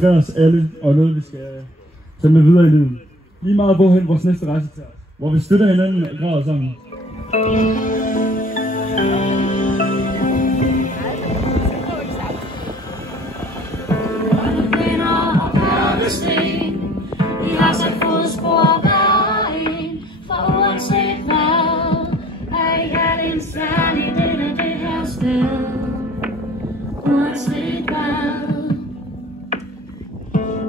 inspirerer os alle, og noget vi skal tage med videre i livet. Lige meget hvorhen vores næste rejse tager os. Hvor vi støtter hinanden og græder sammen. Vi har sat fodspor hver en, for uanset hvad, er I alle en særlig del af det her sted. Uanset hvad,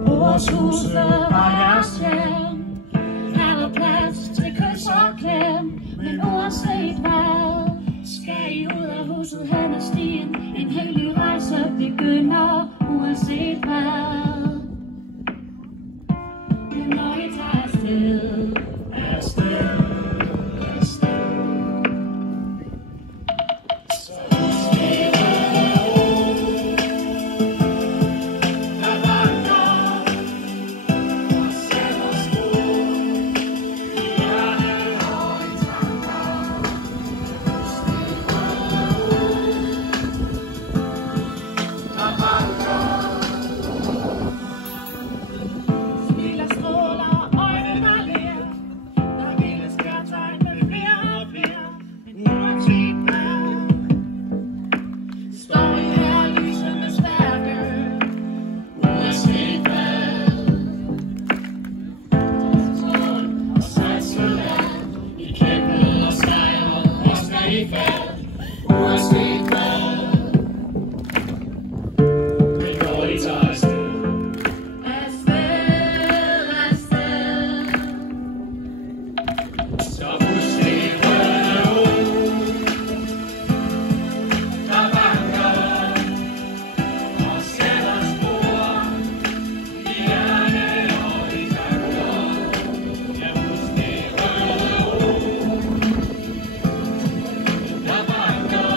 vores huse var jeres hjem, her var plads til kys og klem, men uanset hvad, skal I ud af huset hen ad stien, en helt ny rejse begynder, uanset hvad. Når I tager afsted, afsted, afsted, så husk det der vandrer og sætter spor i hjertet og i tanker. Husk det der vandrer.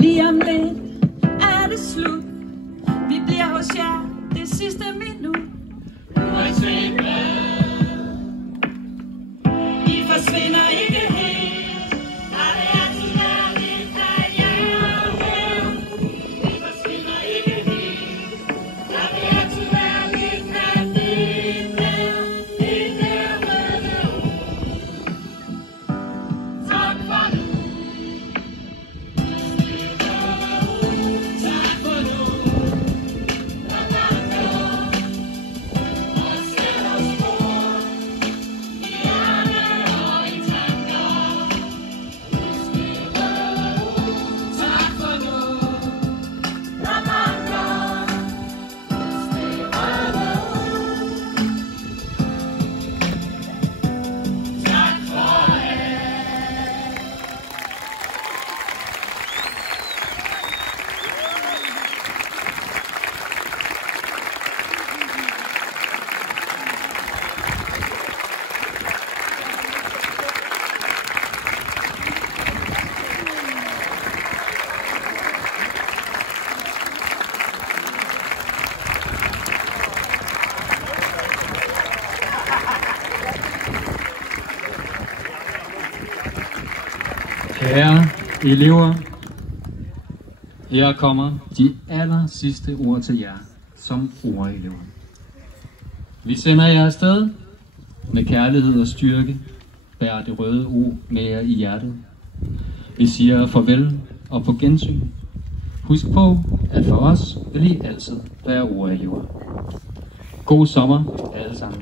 Lige om lidt er det slut. Vi bliver hos jer det sidste minut. Uanset hvad, I forsvinder ikke helt. Og det er altid nærligt, at jeg er her. I forsvinder ikke helt. Og det er altid nærligt, at det der røde ord. Tak for nu. Kære elever, her kommer de aller sidste ord til jer som ordelever. Vi sender jer afsted med kærlighed og styrke, bær det røde O med jer i hjertet. Vi siger farvel og på gensyn. Husk på, at for os vil I altid være ordelever. God sommer alle sammen.